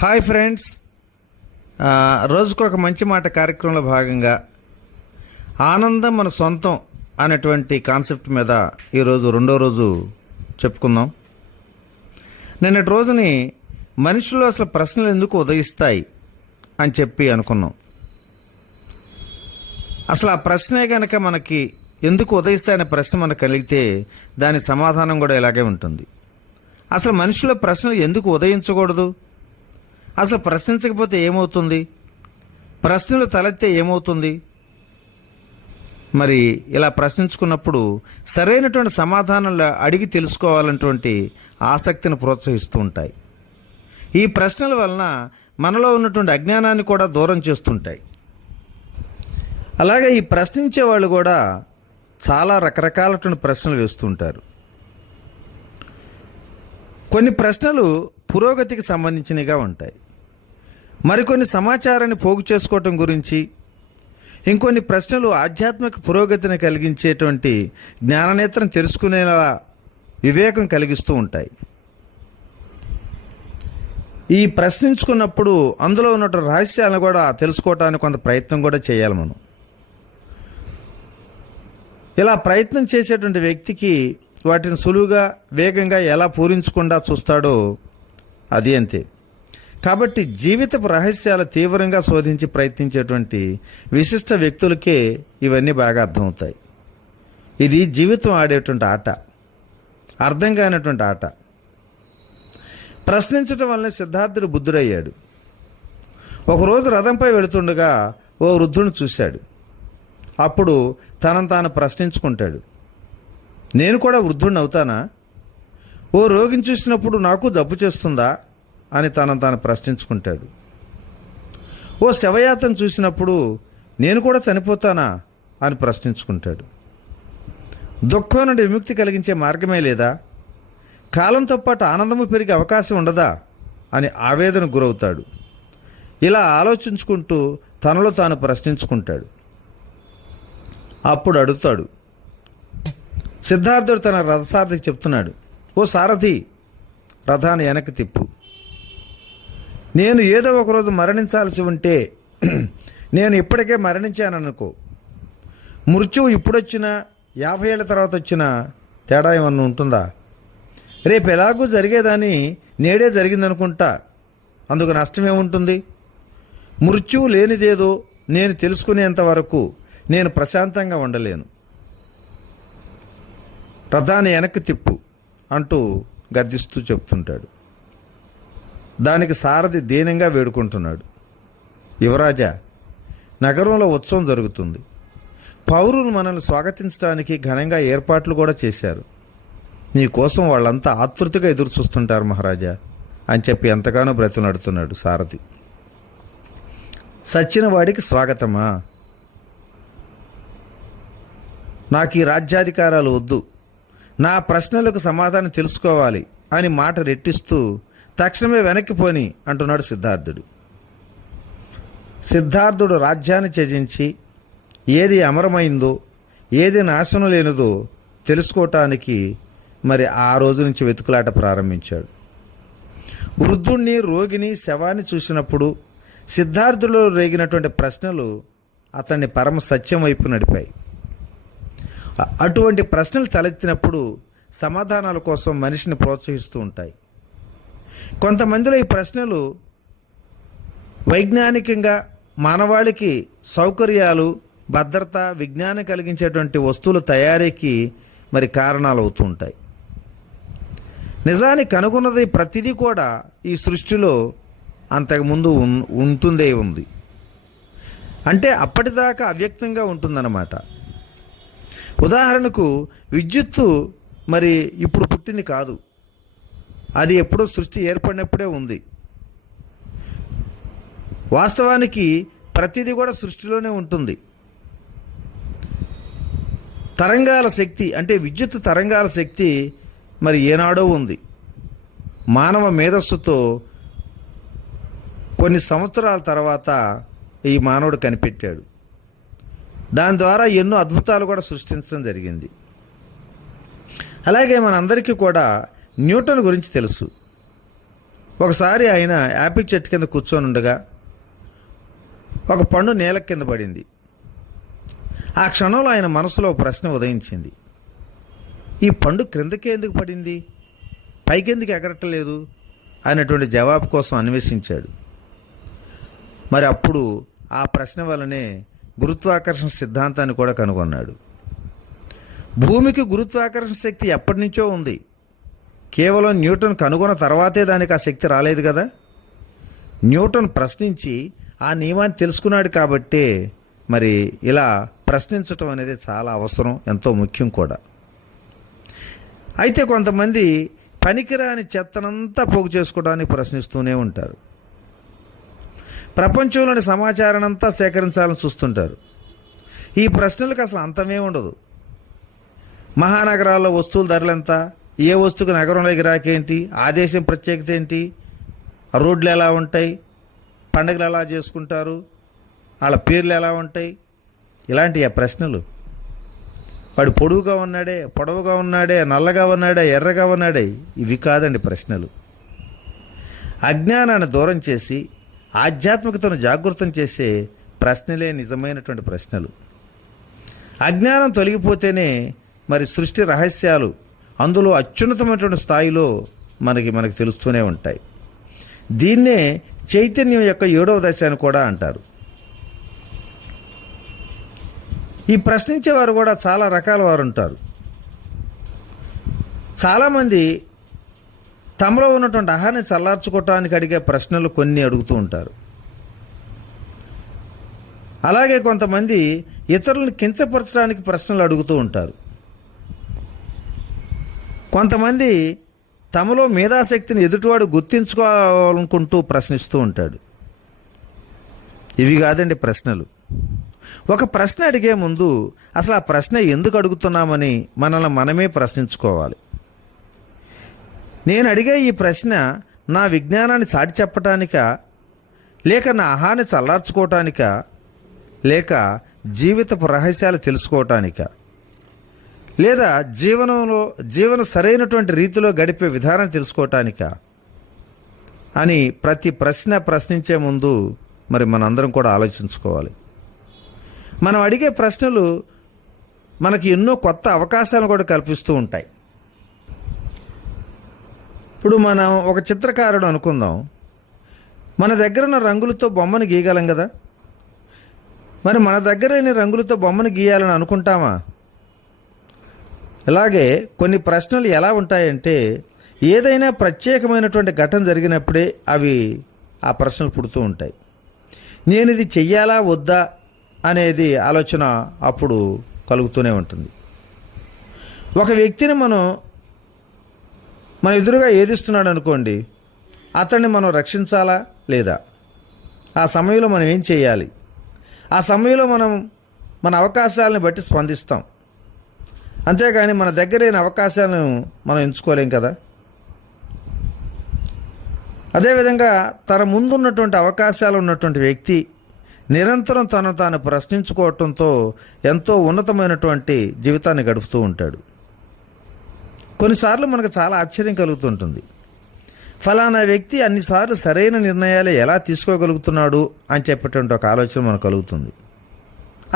Hi friends, రోజుకు ఒక మంచి మాట కార్యక్రమంలో భాగంగా ఆనందం మన సొంతం అనేటువంటి కాన్సెప్ట్ మీద ఈరోజు రెండో రోజు చెప్పుకుందాం. నిన్నటి రోజుని మనుషులు అసలు ప్రశ్నలు ఎందుకు ఉదయిస్తాయి అని చెప్పి అనుకున్నాం. అసలు ఆ ప్రశ్నే కనుక మనకి ఎందుకు ఉదయిస్తాయనే ప్రశ్న మనకు కలిగితే దాని సమాధానం కూడా ఇలాగే ఉంటుంది. అసలు మనుషుల ప్రశ్నలు ఎందుకు ఉదయించకూడదు? అసలు ప్రశ్నించకపోతే ఏమవుతుంది? ప్రశ్నలు తలెత్తే ఏమవుతుంది? మరి ఇలా ప్రశ్నించుకున్నప్పుడు సరైనటువంటి సమాధానాలు అడిగి తెలుసుకోవాలన్నటువంటి ఆసక్తిని ప్రోత్సహిస్తూ ఉంటాయి. ఈ ప్రశ్నల వలన మనలో ఉన్నటువంటి అజ్ఞానాన్ని కూడా దూరం చేస్తుంటాయి. అలాగే ఈ ప్రశ్నించే వాళ్ళు కూడా చాలా రకరకాలటువంటి ప్రశ్నలు వేస్తుంటారు. కొన్ని ప్రశ్నలు పురోగతికి సంబంధించినవిగా ఉంటాయి. మరికొన్ని సమాచారాన్ని పోగు చేసుకోవటం గురించి, ఇంకొన్ని ప్రశ్నలు ఆధ్యాత్మిక పురోగతిని కలిగించేటువంటి జ్ఞాననేత్రం తెలుసుకునేలా వివేకం కలిగిస్తూ ఉంటాయి. ఈ ప్రశ్నించుకున్నప్పుడు అందులో ఉన్న రహస్యాలను కూడా తెలుసుకోవటానికి కొంత ప్రయత్నం కూడా చేయాలి మనం. ఇలా ప్రయత్నం చేసేటువంటి వ్యక్తికి వాటిని సులువుగా వేగంగా ఎలా పూరించకుండా చూస్తాడో అది అంతే. కాబట్టి జీవితపు రహస్యాలు తీవ్రంగా శోధించి ప్రయత్నించేటువంటి విశిష్ట వ్యక్తులకే ఇవన్నీ బాగా అర్థమవుతాయి. ఇది జీవితం ఆడేటువంటి ఆట, అర్థం కానటువంటి ఆట. ప్రశ్నించడం వల్లనే సిద్ధార్థుడు బుద్ధుడయ్యాడు. ఒకరోజు రథంపై వెళుతుండగా ఓ వృద్ధుని చూశాడు. అప్పుడు తనను తాను ప్రశ్నించుకుంటాడు, నేను కూడా వృద్ధుడిని అవుతానా? ఓ రోగిని చూసినప్పుడు నాకు జబ్బు చేస్తుందా అని తనను తాను ప్రశ్నించుకుంటాడు. ఓ శవయాతను చూసినప్పుడు నేను కూడా చనిపోతానా అని ప్రశ్నించుకుంటాడు. దుఃఖం నుండి విముక్తి కలిగించే మార్గమే లేదా? కాలంతో పాటు ఆనందము పెరిగే అవకాశం ఉండదా అని ఆవేదన గురవుతాడు. ఇలా ఆలోచించుకుంటూ తనలో తాను ప్రశ్నించుకుంటాడు. అప్పుడు అడుగుతాడు. సిద్ధార్థుడు తన రథసారథికి చెప్తున్నాడు, ఓ సారథి, రథాన్ని వెనక్కి తిప్పు. నేను ఏదో ఒకరోజు మరణించాల్సి ఉంటే నేను ఇప్పటికే మరణించాననుకో. మృత్యువు ఇప్పుడొచ్చినా 50 ఏళ్ళ తర్వాత వచ్చినా తేడా ఏమన్నా ఉంటుందా? రేపు ఎలాగూ జరిగేదాన్ని నేడే జరిగిందనుకుంటా, అందుకు నష్టమేముంటుంది? మృత్యువు లేనిదేదో నేను తెలుసుకునేంత వరకు నేను ప్రశాంతంగా ఉండలేను. రథాన్ని వెనక్కి తిప్పు అంటూ గద్దిస్తూ చెప్తుంటాడు. దానికి సారథి దీనంగా వేడుకుంటున్నాడు, యువరాజా, నగరంలో ఉత్సవం జరుగుతుంది. పౌరులు మనల్ని స్వాగతించడానికి ఘనంగా ఏర్పాట్లు కూడా చేశారు. నీ కోసం వాళ్ళంతా ఆతృతగా ఎదురు చూస్తుంటారు మహారాజా అని చెప్పి ఎంతగానో బ్రతిమలాడుతున్నాడు సారథి. సచ్చిన వాడికి స్వాగతమా? నాకు ఈ రాజ్యాధికారాలు వద్దు, నా ప్రశ్నలకు సమాధానం తెలుసుకోవాలి అని మాట రెట్టిస్తూ తక్షణమే వెనక్కిపోని అంటున్నాడు సిద్ధార్థుడు. సిద్ధార్థుడు రాజ్యాన్ని త్యజించి ఏది అమరమైందో ఏది నాశనం లేనిదో తెలుసుకోవటానికి మరి ఆ రోజు నుంచి వెతుకులాట ప్రారంభించాడు. వృద్ధుణ్ణి, రోగిని, శవాన్ని చూసినప్పుడు సిద్ధార్థులో రేగినటువంటి ప్రశ్నలు అతన్ని పరమ సత్యం వైపు నడిపాయి. అటువంటి ప్రశ్నలు తలెత్తినప్పుడు సమాధానాల కోసం మనిషిని ప్రోత్సహిస్తూ ఉంటాయి. కొంతమందిలో ఈ ప్రశ్నలు వైజ్ఞానికంగా మానవాళికి సౌకర్యాలు, భద్రత, విజ్ఞానం కలిగించేటువంటి వస్తువుల తయారీకి మరి కారణాలు అవుతూ ఉంటాయి. నిజానికి కనుగొన్నది ప్రతిదీ కూడా ఈ సృష్టిలో అంతకుముందు ఉంటుందే ఉంది. అంటే అప్పటిదాకా అవ్యక్తంగా ఉంటుందన్నమాట. ఉదాహరణకు విద్యుత్తు మరి ఇప్పుడు పుట్టింది కాదు, అది ఎప్పుడో సృష్టి ఏర్పడినప్పుడే ఉంది. వాస్తవానికి ప్రతిదీ కూడా సృష్టిలోనే ఉంటుంది. తరంగాల శక్తి అంటే విద్యుత్ తరంగాల శక్తి మరి ఏనాడో ఉంది. మానవ మేధస్సుతో కొన్ని సంవత్సరాల తర్వాత ఈ మానవుడు కనిపెట్టాడు. దాని ద్వారా ఎన్నో అద్భుతాలు కూడా సృష్టించడం జరిగింది. అలాగే మనందరికీ కూడా న్యూటన్ గురించి తెలుసు. ఒకసారి ఆయన యాపిల్ చెట్టు కింద కూర్చొని ఉండగా ఒక పండు నేల కింద పడింది. ఆ క్షణంలో ఆయన మనసులో ఒక ప్రశ్న ఉదయించింది. ఈ పండు క్రిందకే ఎందుకు పడింది, పైకెందుకు ఎగరటలేదు అనేటువంటి జవాబు కోసం అన్వేషించాడు. మరి అప్పుడు ఆ ప్రశ్న వల్లనే గురుత్వాకర్షణ సిద్ధాంతాన్ని కూడా కనుగొన్నాడు. భూమికి గురుత్వాకర్షణ శక్తి ఎప్పటి నుంచో ఉంది. కేవలం న్యూటన్ కనుగొన్న తర్వాతే దానికి ఆ శక్తి రాలేదు కదా. న్యూటన్ ప్రశ్నించి ఆ నియమాన్ని తెలుసుకున్నాడు కాబట్టే మరి ఇలా ప్రశ్నించటం అనేది చాలా అవసరం, ఎంతో ముఖ్యం కూడా. అయితే కొంతమంది పనికిరాని చెత్తనంతా పోగు చేసుకోవడానికి ప్రశ్నిస్తూనే ఉంటారు. ప్రపంచంలోని సమాచారం అంతా సేకరించాలని చూస్తుంటారు. ఈ ప్రశ్నలకు అసలు అంతమే ఉండదు. మహానగరాల్లో వస్తువుల ధరలెంత, ఏ వస్తువుకు నగరంలో గిరాకేంటి, ఆ దేశం ప్రత్యేకత ఏంటి, రోడ్లు ఎలా ఉంటాయి, పండుగలు ఎలా చేసుకుంటారు, వాళ్ళ పేర్లు ఎలా ఉంటాయి, ఇలాంటి ప్రశ్నలు. వాడు పొడవుగా ఉన్నాడే, నల్లగా ఉన్నాడే, ఎర్రగా ఉన్నాడే, ఇవి కాదండి ప్రశ్నలు. అజ్ఞానాన్ని దూరం చేసి ఆధ్యాత్మికతను జాగృతం చేసే ప్రశ్నలే నిజమైనటువంటి ప్రశ్నలు. అజ్ఞానం తొలగిపోతేనే మరి సృష్టి రహస్యాలు అందులో అత్యున్నతమైనటువంటి స్థాయిలో మనకి తెలుస్తూనే ఉంటాయి. దీన్నే చైతన్యం యొక్క 7వ దశ అని కూడా అంటారు. ఈ ప్రశ్నించేవారు కూడా చాలా రకాల వారు ఉంటారు. చాలామంది తమలో ఉన్నటువంటి అహాన్ని చల్లార్చుకోవటానికి అడిగే ప్రశ్నలు కొన్ని అడుగుతూ ఉంటారు. అలాగే కొంతమంది ఇతరులను కించపరచడానికి ప్రశ్నలు అడుగుతూ ఉంటారు. కొంతమంది తమలో మేధాశక్తిని ఎదుటివాడు గుర్తించుకోవాలనుకుంటూ ప్రశ్నిస్తూ ఉంటాడు. ఇవి కాదండి ప్రశ్నలు. ఒక ప్రశ్న అడిగే ముందు అసలు ఆ ప్రశ్న ఎందుకు అడుగుతున్నామని మనల్ని మనమే ప్రశ్నించుకోవాలి. నేను అడిగే ఈ ప్రశ్న నా విజ్ఞానాన్ని చాటి చెప్పటానికా, లేక నా అహాన్ని చల్లార్చుకోవటానికా, లేక జీవితపు రహస్యాలు తెలుసుకోవటానికా, లేదా జీవన సరైనటువంటి రీతిలో గడిపే విధానం తెలుసుకోవటానికా అని ప్రతి ప్రశ్న ప్రశ్నించే ముందు మరి మనందరం కూడా ఆలోచించుకోవాలి. మనం అడిగే ప్రశ్నలు మనకి ఎన్నో కొత్త అవకాశాలను కూడా కల్పిస్తూ ఉంటాయి. ఇప్పుడు మనం ఒక చిత్రకారుడు అనుకుందాం. మన దగ్గర ఉన్న రంగులతో బొమ్మను గీయగలం కదా. మరి మన దగ్గర లేని రంగులతో బొమ్మను గీయాలని అనుకుంటామా? అలాగే కొన్ని ప్రశ్నలు ఎలా ఉంటాయంటే ఏదైనా ప్రత్యేకమైనటువంటి ఘటన జరిగినప్పుడే ఆ ప్రశ్నలు పుడుతూ ఉంటాయి. నేను ఇది చెయ్యాలా వద్దా అనేది ఆలోచన అప్పుడు కలుగుతూనే ఉంటుంది. ఒక వ్యక్తిని మన ఎదురుగా ఏదిస్తున్నాడు అనుకోండి, అతన్ని మనం రక్షించాలా లేదా? ఆ సమయంలో మనం ఏం చేయాలి? ఆ సమయంలో మన అవకాశాలను బట్టి స్పందిస్తాం. అంతేగాని మన దగ్గరైన అవకాశాలను మనం ఎంచుకోలేం కదా. అదేవిధంగా తన ముందున్నటువంటి అవకాశాలు ఉన్నటువంటి వ్యక్తి నిరంతరం తను తాను ప్రశ్నించుకోవటంతో ఎంతో ఉన్నతమైనటువంటి జీవితాన్ని గడుపుతూ ఉంటాడు. కొన్నిసార్లు మనకు చాలా ఆశ్చర్యం కలుగుతుంటుంది. ఫలానా వ్యక్తి అన్నిసార్లు సరైన నిర్ణయాలు ఎలా తీసుకోగలుగుతున్నాడు అని చెప్పేటువంటి ఒక ఆలోచన మనకు కలుగుతుంది.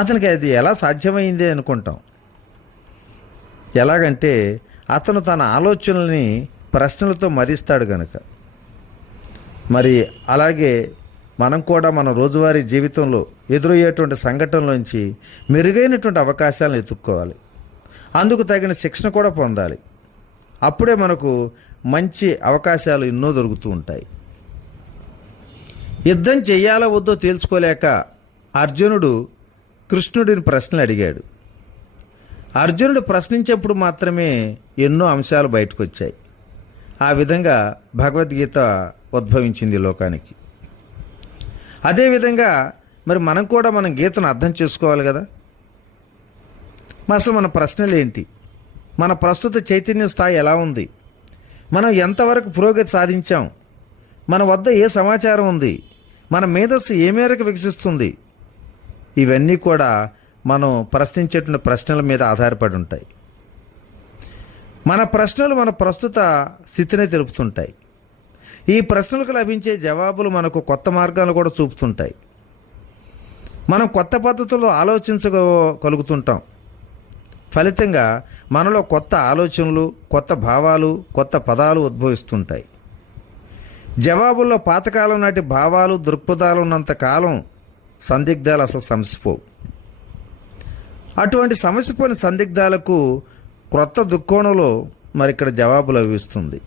అతనికి అది ఎలా సాధ్యమైంది అనుకుంటాం. ఎలాగంటే అతను తన ఆలోచనల్ని ప్రశ్నలతో మదిస్తాడు గనక. మరి అలాగే మనం కూడా మన రోజువారీ జీవితంలో ఎదురయ్యేటువంటి సంఘటనలోంచి మెరుగైనటువంటి అవకాశాలను ఎత్తుక్కోవాలి. అందుకు తగిన శిక్షణ కూడా పొందాలి. అప్పుడే మనకు మంచి అవకాశాలు ఎన్నో దొరుకుతూ ఉంటాయి. యుద్ధం చెయ్యాలో వద్దో తేల్చుకోలేక అర్జునుడు కృష్ణుడిని ప్రశ్నలు అడిగాడు. అర్జునుడు ప్రశ్నించేప్పుడు మాత్రమే ఎన్నో అంశాలు బయటకు వచ్చాయి. ఆ విధంగా భగవద్గీత ఉద్భవించింది లోకానికి. అదేవిధంగా మరి మనం కూడా మన గీతను అర్థం చేసుకోవాలి కదా. అసలు మన ప్రశ్నలు ఏంటి? మన ప్రస్తుత చైతన్య స్థాయి ఎలా ఉంది? మనం ఎంతవరకు పురోగతి సాధించాం? మన వద్ద ఏ సమాచారం ఉంది? మన మేధస్సు ఏ మేరకు వికసిస్తుంది? ఇవన్నీ కూడా మనం ప్రశ్నించేటువంటి ప్రశ్నల మీద ఆధారపడి ఉంటాయి. మన ప్రశ్నలు మన ప్రస్తుత స్థితిని తెలుపుతుంటాయి. ఈ ప్రశ్నలకు లభించే జవాబులు మనకు కొత్త మార్గాలు కూడా చూపుతుంటాయి. మనం కొత్త పద్ధతుల్లో ఆలోచించగలుగుతుంటాం. ఫలితంగా మనలో కొత్త ఆలోచనలు, కొత్త భావాలు, కొత్త పదాలు ఉద్భవిస్తుంటాయి. జవాబుల్లో పాతకాలం నాటి భావాలు, దృక్పథాలు ఉన్నంత కాలం సందిగ్ధాలు అసలు సమసిపోవు. అటువంటి సమసిపోయిన సందిగ్ధాలకు క్రొత్త దృక్కోణంలో ఇక్కడ జవాబు లభిస్తుంది.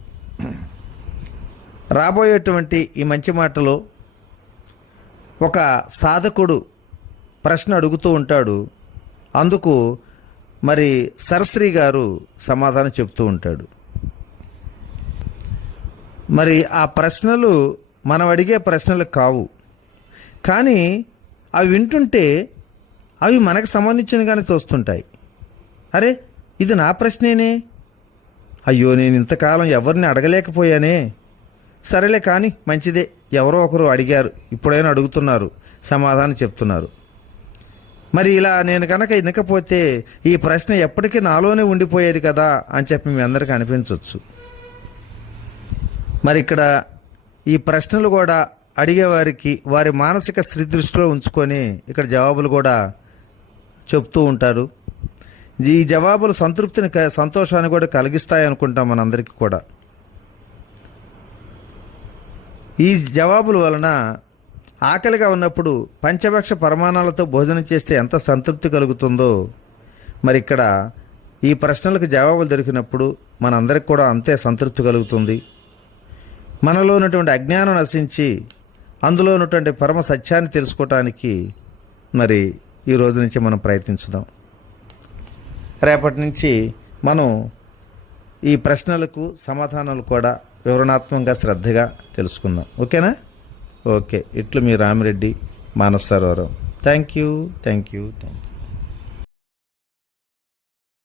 రాబోయేటువంటి ఈ మంచి మాటలో ఒక సాధకుడు ప్రశ్న అడుగుతూ ఉంటాడు. అందుకు సరశ్రీ గారు సమాధానం చెప్తూ ఉంటాడు. ఆ ప్రశ్నలు మనం అడిగే ప్రశ్నలు కావు, కానీ అవి వింటుంటే అవి మనకు సంబంధించినగానే తోస్తుంటాయి. అరే, ఇది నా ప్రశ్నేనే, అయ్యో నేను ఇంతకాలం ఎవరిని అడగలేకపోయానే, సరేలే కానీ మంచిదే, ఎవరో ఒకరు అడిగారు, ఇప్పుడైనా అడుగుతున్నారు, సమాధానం చెప్తున్నారు. ఇలా నేను కనుక వినకపోతే ఈ ప్రశ్న ఎప్పటికీ నాలోనే ఉండిపోయేది కదా అని చెప్పి మీ అందరికీ అనిపించవచ్చు. ఇక్కడ ఈ ప్రశ్నలు కూడా అడిగేవారికి వారి మానసిక స్థితి దృష్టిలో ఉంచుకొని ఇక్కడ జవాబులు కూడా చెప్తూ ఉంటారు. ఈ జవాబులు సంతృప్తిని, సంతోషాన్ని కూడా కలిగిస్తాయి అనుకుంటాం మనందరికీ కూడా. ఈ జవాబుల వలన ఆకలిగా ఉన్నప్పుడు పంచభక్ష పరిమాణాలతో భోజనం చేస్తే ఎంత సంతృప్తి కలుగుతుందో ఇక్కడ ఈ ప్రశ్నలకు జవాబులు దొరికినప్పుడు మనందరికి కూడా అంతే సంతృప్తి కలుగుతుంది. మనలో ఉన్నటువంటి అజ్ఞానం నశించి అందులో ఉన్నటువంటి పరమ సత్యాన్ని తెలుసుకోవటానికి ఈ రోజు నుంచి మనం ప్రయత్నించుదాం. రేపటి నుంచి మనం ఈ ప్రశ్నలకు సమాధానాలు కూడా వివరణాత్మకంగా శ్రద్ధగా తెలుసుకుందాం. ఓకేనా? ఓకే. ఇట్లు మీ రామిరెడ్డి, మానస సరోవరం. Thank you.